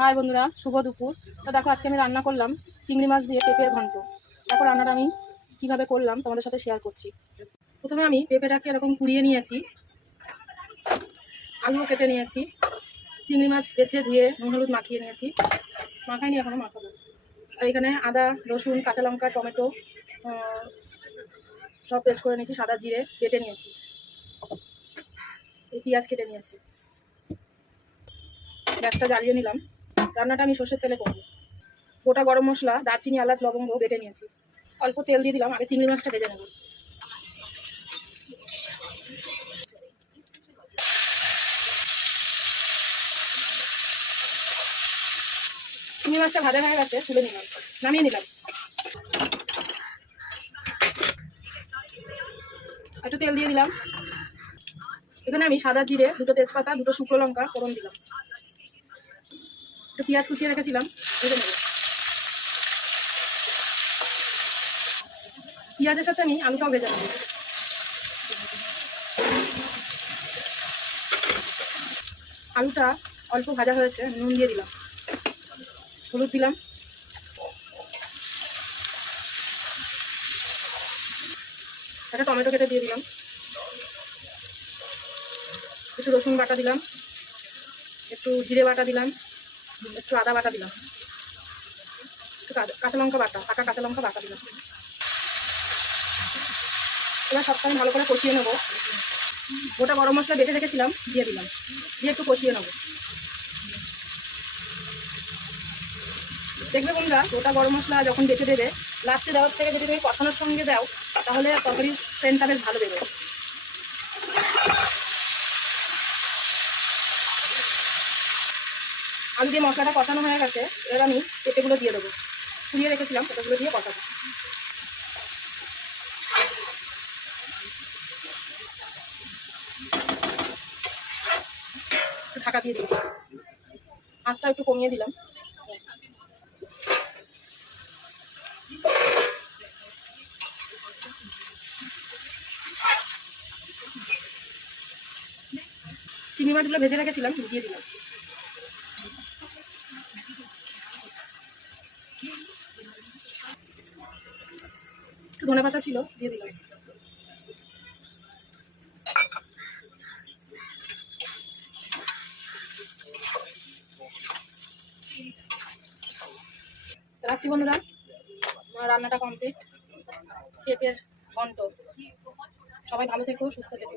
High বন্ধুরা, শুভ দুপুর। তো দেখো, আজকে আমি রান্না করলাম চিংড়ি মাছ দিয়ে পেঁপের ঘন্ট। দেখো রান্নাটা আমি কিভাবে করলাম তোমাদের সাথে শেয়ার করছি। প্রথমে আমি পেঁপেটাকে এরকম কুড়িয়ে নিয়েছি, আলুও কেটে নিয়েছি, চিংড়ি মাছ বেছে ধুয়ে নুন হলুদ মাখিয়ে নিয়েছি, মাখাইনি এখনো, মাখাবো। আর এখানে আদা রসুন কাঁচা লঙ্কা টমেটো সব পেস্ট করে নিয়েছি, সাদা জিরে বেটে নিয়েছি, এই পেঁয়াজ কেটে নিয়েছি। গ্যাসটা জ্বালিয়ে নিলাম। রান্নাটা আমি সর্ষের তেলে করবো। গোটা গরম মশলা, দারচিনি, এলাচ, লবঙ্গ বেটে নিয়েছি। অল্প তেল দিয়ে দিলাম, আগে চিংড়ি মাছটা ভেজে নেব। চিংড়ি মাছটা ভাজা হয়ে গেছে, তুলে নিলাম, নামিয়ে নিলাম। একটু তেল দিয়ে দিলাম। এখানে আমি সাদা জিরে, দুটো তেজপাতা, দুটো শুকনো লঙ্কা ফোড়ন দিলাম। একটু পেঁয়াজ কুচিয়ে রেখেছিলাম, ভেজে নেব। পেঁয়াজের সাথে আমি আলুটাও ভেজে নেব। আলুটা অল্প ভাজা হয়েছে, নুন দিয়ে দিলাম, হলুদ দিলাম, একটা টমেটো কেটে দিয়ে দিলাম, একটু রসুন বাটা দিলাম, একটু জিরে বাটা দিলাম, একটু আদা বাটা দিলাম, একটু কাঁচা লঙ্কা বাটা, পাকা কাঁচা লঙ্কা বাটা দিলাম। এবার সবটা আমি ভালো করে কষিয়ে নেবো। গোটা গরম মশলা বেটে রেখেছিলাম, দিয়ে দিলাম, দিয়ে একটু কষিয়ে নেবো। দেখবে বন্ধুরা, গোটা গরম মশলা যখন বেটে দেবে, লাস্টে দেওয়ার থেকে যদি তুমি কষানোর সঙ্গে দাও, তাহলে তরকারির সেন্টটা বেশ ভালো বেরোবে। আলু দিয়ে মশলাটা কষানো হয়ে গেছে, এবার আমি পেঁপেগুলো দিয়ে দেবো। কুড়িয়ে রেখেছিলাম, পেঁপেগুলো দিয়ে কষাবো। একটু ঢাকা দিয়ে দিই, আঁচটা একটু কমিয়ে দিলাম। চিংড়ি মাছগুলো ভেজে রেখেছিলাম, দিয়ে দিলাম। একটু ধনে পাতা ছিল, দিয়ে দিলাম। রাখছি বন্ধুরা, রান্নাটা কমপ্লিট। পেঁপের ঘন্ট। সবাই ভালো থেকো, সুস্থ থেকো।